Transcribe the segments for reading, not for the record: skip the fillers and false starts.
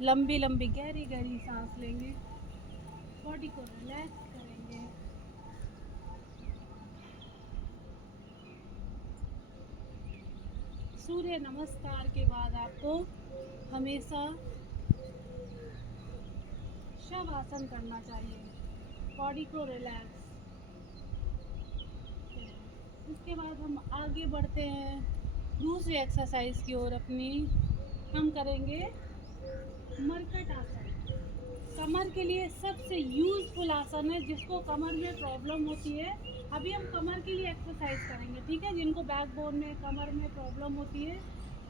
लंबी लंबी गहरी गहरी सांस लेंगे, बॉडी को रिलैक्स करेंगे। सूर्य नमस्कार के बाद आपको हमेशा शवासन करना चाहिए, बॉडी को रिलैक्स। उसके बाद हम आगे बढ़ते हैं दूसरी एक्सरसाइज की ओर अपनी। हम करेंगे मरकट आसन। कमर के लिए सबसे यूजफुल आसन है, जिसको कमर में प्रॉब्लम होती है। अभी हम कमर के लिए एक्सरसाइज करेंगे, ठीक है। जिनको बैकबोन में कमर में प्रॉब्लम होती है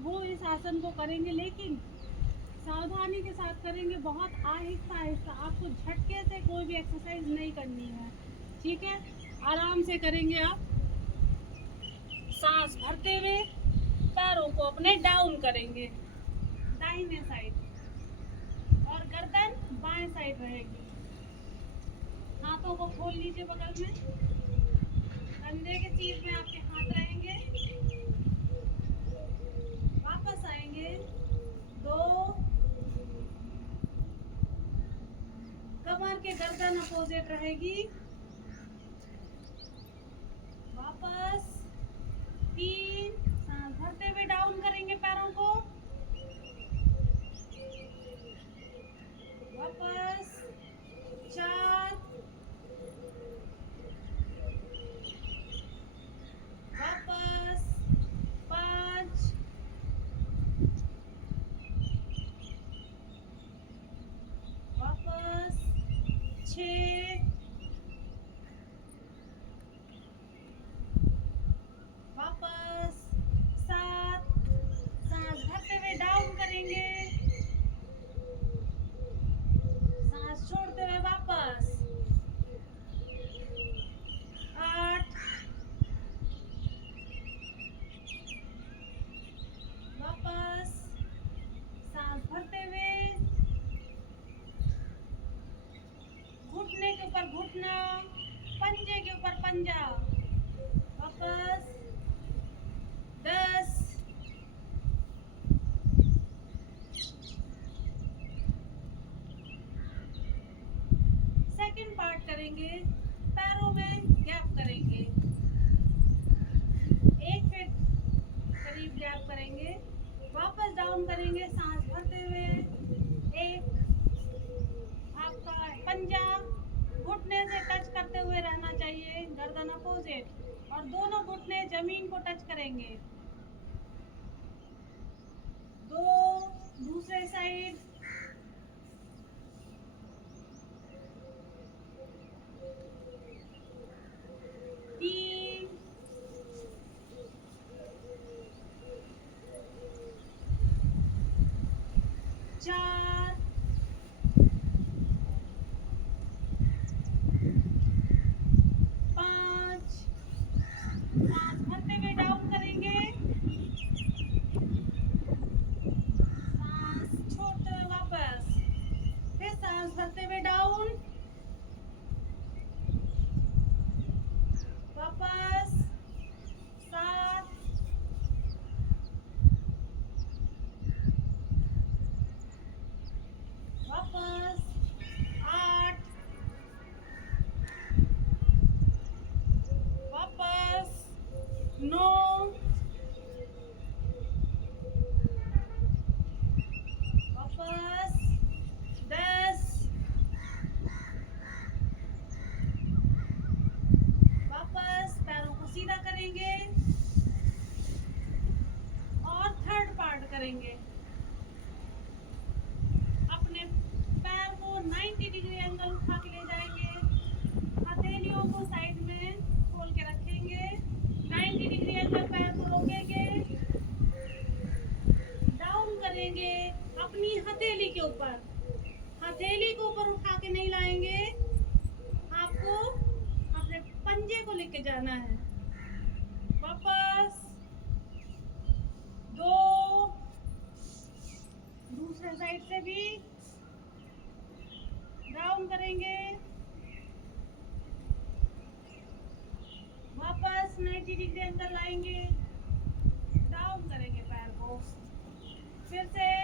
वो इस आसन को करेंगे, लेकिन सावधानी के साथ करेंगे, बहुत आहिस्ता आहिस्ता। आपको झटके से कोई भी एक्सरसाइज नहीं करनी है, ठीक है। आराम से करेंगे आप। सांस भरते हुए पैरों को अपने डाउन करेंगे दाहिने साइड, और गर्दन बाएं साइड रहेगी। हाथों को खोल लीजिए बगल में, कंधे के चीज में आपके हाथ रहेंगे। वापस आएंगे, 2, कमर के गर्दन अपोजिट रहेगी। वापस 3, सांस भरते हुए डाउन करेंगे पैरों को। वापस 4, वापस 5, वापस 6, वापस 7, सांस भरते हुए डाउन करेंगे, सांस छोड़ते हुए वापस 8, वापस सांस भरते हुए, घुटने के ऊपर घुटना, पंजे के ऊपर पंजा। वापस 10, सेकंड पार्ट करेंगे, पैरों में गैप करेंगे, 1 फीट करीब गैप करेंगे। वापस डाउन करेंगे, सांस भरते हुए। 1, आपका पंजा घुटने से टच करते हुए रहना चाहिए, गर्दन अपोजिट, और दोनों घुटने जमीन को टच करेंगे। 2, दूसरे साइड। 3, 4, 5, सांस भरते हुए डाउन करेंगे, सांस छोड़ते हुए वापस, फिर सांस भरते हुए डाउन, वापस 7, वापस 8, वापस 9, वापस 10, वापस पैरों को सीधा करेंगे, और थर्ड पार्ट करेंगे। अपने पैर को 90 डिग्री एंगल उठा के ले जाएंगे, हथेलियों को साइड में खोल के रखेंगे, 90 डिग्री एंगल पैर को रोकेंगे, डाउन करेंगे अपनी हथेली के ऊपर। हथेली को ऊपर उठा के नहीं लाएंगे, आपको अपने पंजे को लेके जाना है। वापस 2, दूसरे साइड से भी डाउन करेंगे, वापस 90 डिग्री अंदर लाएंगे, डाउन करेंगे पैर को, फिर से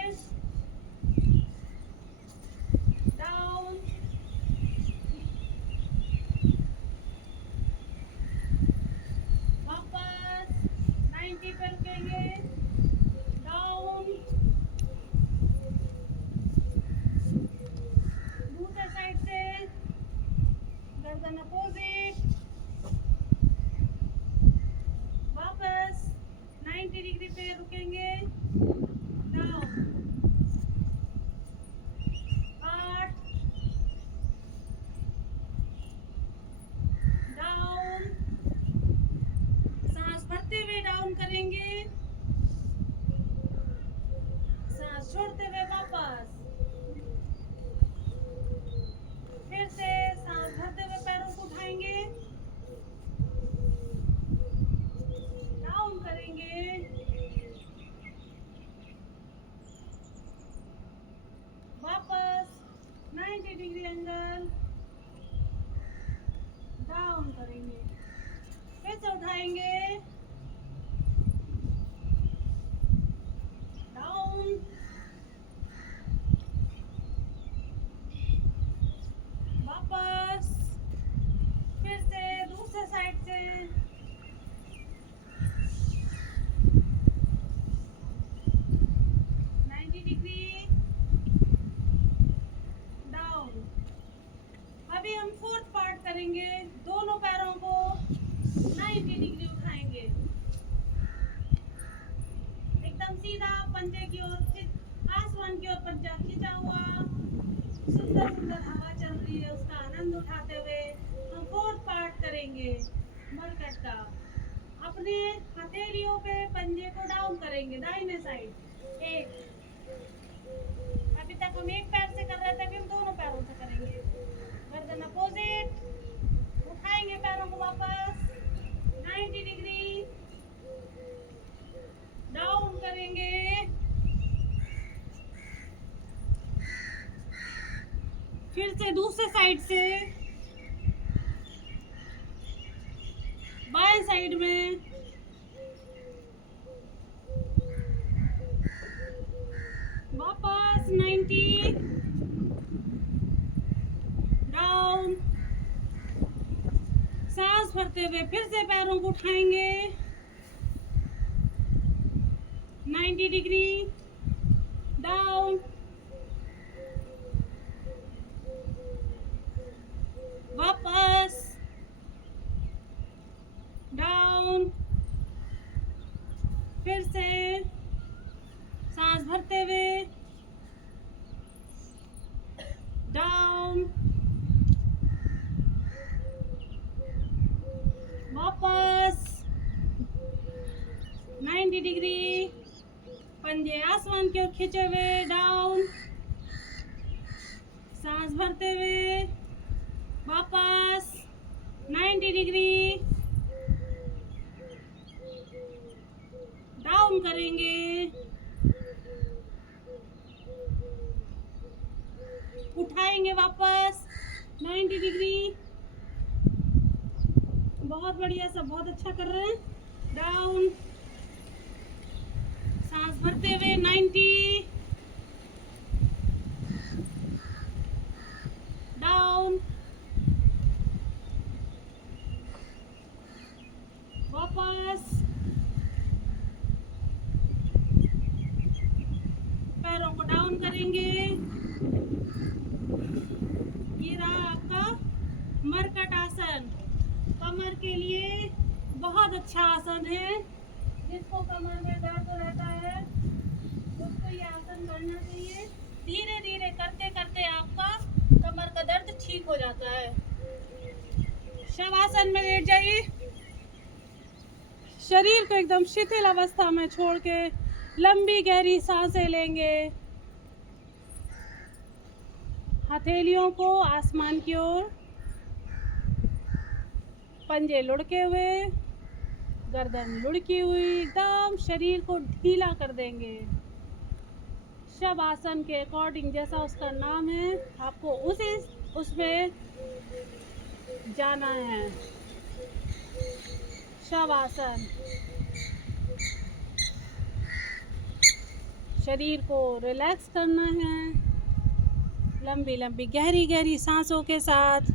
90 डिग्री एंगल, डाउन करेंगे, फिर से उठाएंगे, डाउन, वापस, फिर से दूसरे साइड से, अभी हम फोर्थ पार्ट करेंगे। दोनों पैरों को 90 डिग्री उठाएंगे, एकदम सीधा, पंजे की ओर, आसमान की ओर पंजा खींचा हुआ। सुंदर सुंदर हवा चल रही है, उसका आनंद उठाते हुए हम फोर्थ पार्ट करेंगे मरकट का। अपने हथेलियों पे पंजे को डाउन करेंगे दाहिने साइड। एक, अभी तक हम एक पैर से कर रहे थे, अभी हम दोनों पैरों से करेंगे। गर्दन अपोजिट, उठाएंगे पैरों को वापस 90 डिग्री, डाउन करेंगे, फिर से दूसरे साइड से, बाएं साइड में, वापस 90, डाउन, सांस भरते हुए फिर से पैरों को उठाएंगे 90 डिग्री, डाउन, वापस, डाउन, फिर से सांस भरते हुए, डाउन, वापस 90 डिग्री, पंजे आसमान की ओर खींचे हुए, डाउन, सांस भरते हुए, वापस 90 डिग्री, डाउन करेंगे, उठाएंगे वापस 90 डिग्री। बहुत बढ़िया, सब बहुत अच्छा कर रहे हैं। डाउन, सांस भरते हुए 90, डाउन, वापस, पैरों को डाउन करेंगे। ये रहा आपका मरकट आसन। कमर के लिए बहुत अच्छा आसन है। जिसको कमर में दर्द रहता है उसको ये आसन करना चाहिए। धीरे धीरे करते करते आपका कमर का दर्द ठीक हो जाता है। शवासन में लेट जाइए। शरीर को एकदम शिथिल अवस्था में छोड़ के लंबी गहरी सांसें लेंगे। हथेलियों को आसमान की ओर, पंजे लुढ़के हुए, गर्दन लुढ़की हुई, एकदम शरीर को ढीला कर देंगे। शवासन के अकॉर्डिंग, जैसा उसका नाम है, आपको उसमें जाना है। शवासन, शरीर को रिलैक्स करना है। लंबी लंबी गहरी गहरी सांसों के साथ